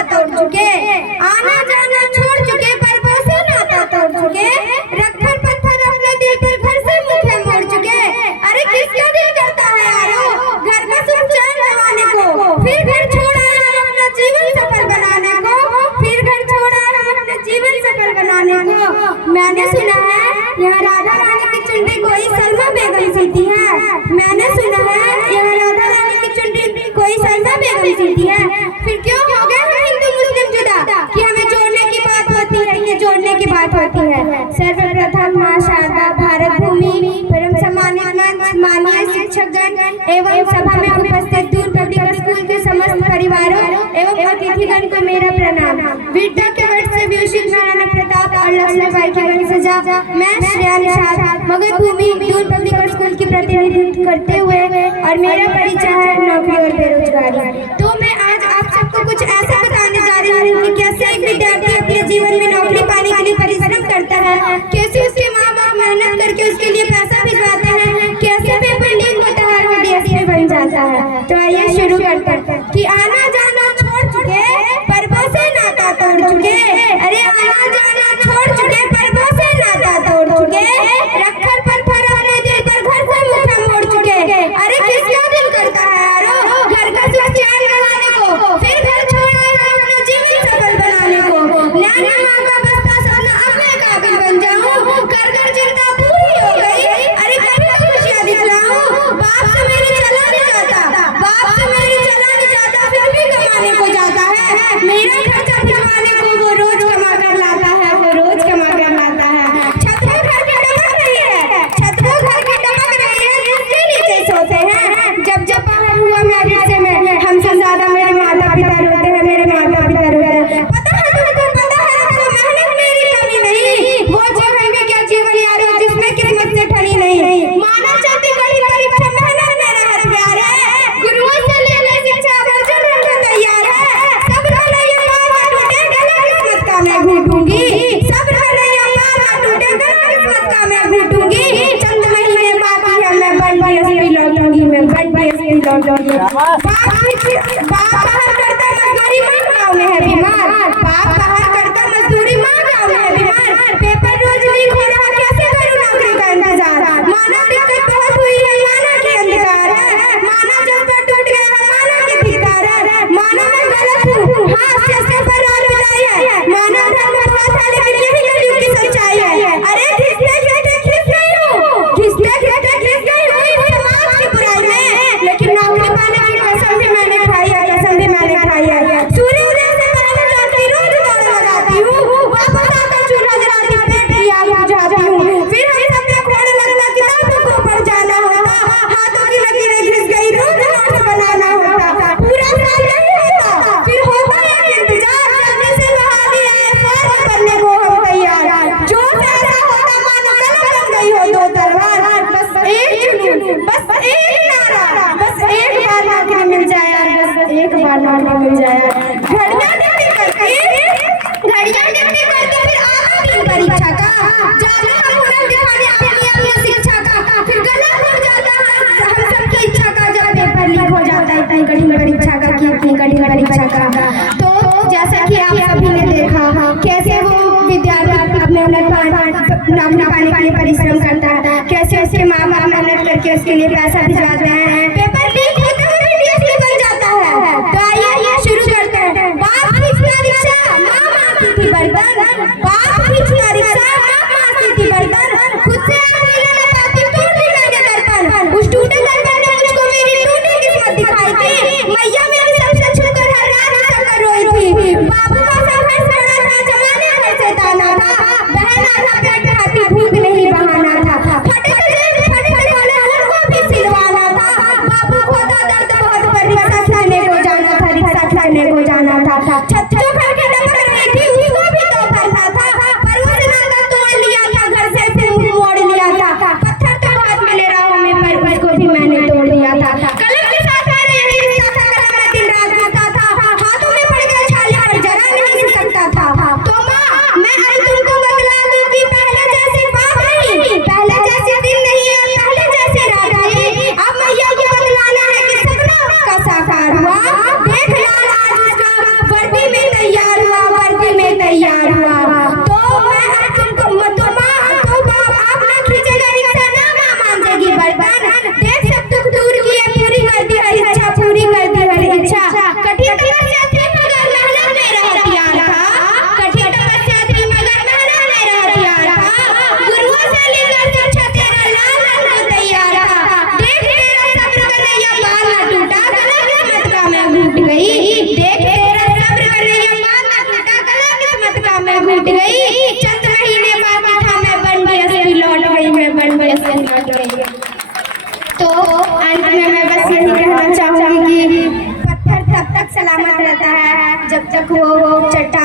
नाता तोड़ चुके, आना जाना छोड़ चुके, पर्दों से नाता तोड़ चुके, रखकर पत्थर अपने दिल पर घर से मुखे मोड़ चुके। अरे किसका दिल करता है यारो घर का सुख चैन गंवाने को, फिर घर छोड़ा हम अपना जीवन सफल बनाने को, फिर घर छोड़ा हम अपना जीवन सफल बनाने को। मैंने सुना है यहाँ राधा रानी की चुनरी कोई सलमा बेगम सीती है, मैंने सुना है यहाँ राधा रानी की चुनरी कोई सलमा बेगम सीती है। फिर क्यों हो गए हम हिंदू मुस्लिम जुदा कि हमें जोड़ने की बात होती है, ये जोड़ने की बात होती है। सर्वप्रथम मां शारदा भारत भूमि परम सम्मानित मंच माननीय शिक्षकगण एवं सभा में उपस्थित दूर पब्लिक स्कूल के समस्त परिवारों एवं अतिथिगण को मेरा प्रणाम। विद्या के वर्ष से विभूषित महाराणा प्रताप और लक्ष्मीबाई के वंशजा मैं श्रेया निषाद मगध भूमि दूर पब्लिक स्कूल की प्रतिनिधित्व करते हुए और मेरा परिचय है नौकरी और बेरोजगारी। तो मैं आज आप सबको कुछ ऐसा बताने जा रही हूँ कि कैसे एक विद्यार्थी अपने जीवन में नौकरी पाने के लिए परिश्रम करता है, कैसे उसके माँ बाप मेहनत करके उसके लिए पैसा भिजवाते हैं, कैसे पेपर लीक होता है और डीएसपी बन जाता है। तो आइए शुरू करते हैं कि आना जाना छोड़ चुके, पर्दों से नाता तोड़ चुके। अरे आना जाना छोड़ चुके, पर्दों से नाता तोड़ चुके, रखकर पत्थर अपने दिल पर घर से मुखा मोड़ चुके। अरे किसका दिल करता है यारो घर का सुख चैन गंवाने को, फिर घर छोड़ा हम अपना जीवन सफल बनाने को। नैना माँ का बस्ता सपना अपने काबिल बन जाऊं, कर कर चिंता पूरी हो गई। अरे कभी तो खुशियाँ दिखलाऊं, बाप से मेरी चला नहीं जाता, बाप से मेरी चला नहीं जाता, फिर भी कमाने को जाता है। मेरा खर्चा भिजवाने को वो रोज कमा कर लाता है, वो रोज कमा कर लाता है। छत में घर की टपक रही है, छत में घर की टपक रही है, जिसके नीचे सोते हैं। जब जब बाहर हुआ मैं से में हमसे ज्यादा मेरे माता पिता रोते हैं, मेरे माता पिता रोते हैं। पता है तुमको, पता है तो मेहनत मेरी कमी नहीं, वो जीवन में क्या जीवन यार जिसमें किस्मत से ठनी नहीं। माना चाहती बड़ी परीक्षा मेहनत मेरा हर प्यार है, गुरुओं से लेने शिक्षा वर्जन रहना तैयार है। सब रलैया माँ टूटे गला किस्मत का मैं घूटूंगी, सब रलैया माँ टूटे गला किस्मत का मैं घूटूंगी। चंद महीने बाकी है मैं बन डीएसपी लौटूंगी, मैं बन डीएसपी लौटूंगी। बाप बाहर करता मजदूरी माँ गाँव में है बीमार, बाप बाहर करता मजदूरी माँ गाँव में है बीमार। पेपर रोज लीक हो रहा, कैसे करूँ नौकरी का इंतजार। माना दिक्कत बहुत हुई है, माना की अंधकार है, माना जज्बा टूट गया है, माना की धिक्कार है। माना मैं गलत हूँ, हाँ से पर और विदाई है, माना धर्म बहुत है लेकिन यही कलयुग की सच्चाई है। अरे घिसते घिसते घिस गई हूँ, घिसते घिसते घिस गई हूँ इस समाज की बुराई में, लेकिन नौकरी पाने की कसम भी मैंने खाई है, कसम भी मैंने खाई है। सूर्य उदय से पहले जाती रोज दौड़ लगाती हूँ, वापस आता चूल्हा जलाती पेट की आग बुझाती हूँ। फिर हम सब में खोने लगना किताबों को पढ़ जाना होता, हाथों की लकीरें घिस गई रोज नोट बनाना होता। पूरा साल नहीं होता, फिर होता है इंतजार, जल्दी से बहाली है फौज करने को हम तैयार। जो पैसा होता मानो कलम बन गई हो दो तलवार, बस एक जुनून, बस एक नारा, बस एक बार नौकरी मिल जाए यार, बस एक बार नौकरी मिल जाए यार। घड़ियां देखते करके फिर आना दिन परीक्षा का, जाने का हुनर दिखाने अपनी शिक्षा का, फिर गला घुट जाता है हम सबकी इच्छा का जब पेपर लीक हो जाता है इतनी कठिन परीक्षा का कि इतनी कठिन परीक्षा का। तो जैसा कि आप सभी ने देखा कैसे वो विद्यार्थी अपने नौकरी पाने के लिए परिश्रम करता है, कैसे उसके माँ बाप मेहनत करके उसके लिए पैसा भिजवाते हैं, पेपर लीक होते हुए डीएसपी बन जाता है। तो आइए शुरू करते हैं। बाप खींचना रिक्शा माँ मारती थी बर्तन, बाप खींचना रिक्शा माँ मारती थी बर्तन, खुद से आग मिलाना चाहती टूट दी मैंने दर्पण। उस टूटे दर्पण ने मुझको मेरी टूटी किस्मत दिखाई थी, मैया मेरी सबसे छूकर हर रात सकर रोई थी। बाबू का संघर्ष बड़ा था, जमाने घर से ताना था, बहन आधा पेट खाती भूख नहीं बहाना था, फटे वाले उनको भी सिलवाना था। बाबू को दर्द बहुत पर रिक्शा खिलाने को जाना था, रिक्शा खिलाने को जाना था। छत जो घर के टपक रही थी उसको भी तो करना था, पर उसने नाता तोड़ लिया था, घर से फिर मुंह मोड़ लिया था। पत्थर तो हाथ में ले रहा हूँ मैं, पर उसको भी मैंने तोड़ दिया था। कलम के साथ मैंने यही रिश्ता था, कलम में दिन रात बीता था, हाथों में पड़ गया छाले पर जरा नहीं सिल सकता था। तो माँ मैं आज तुमको बतला दूं कि पहले जैसी बात नहीं, पहले जैसे दिन नहीं है, पहले जैसी रात नहीं। अब मैया को बतलाना है कि सपना का साकार हुआ। देख यार आज उसका वर्दी में तपस्या थी मगर मेहनत में रहा प्यार था, कठिन तपस्या थी मगर मेहनत में रहा प्यार था, गुरुओं से लेकर शिक्षा तेरा लाल रंग को तैयार था, देख तेरा सब्र कन्हैया बाल न टूटा गला किस्मत का मैं घूट गई, देख तेरा सब्र कन्हैया बाल न टूटा गला किस्मत का मैं घूट गई, चंद महीने बाकी था मैं बनबस की लौट गई, मैं बनबस से लौट गई। तो अंत में मैं बस यही कहना चाहूंगी कि पत्थर तब तक सलामत रहता है जब तक वो चट्टान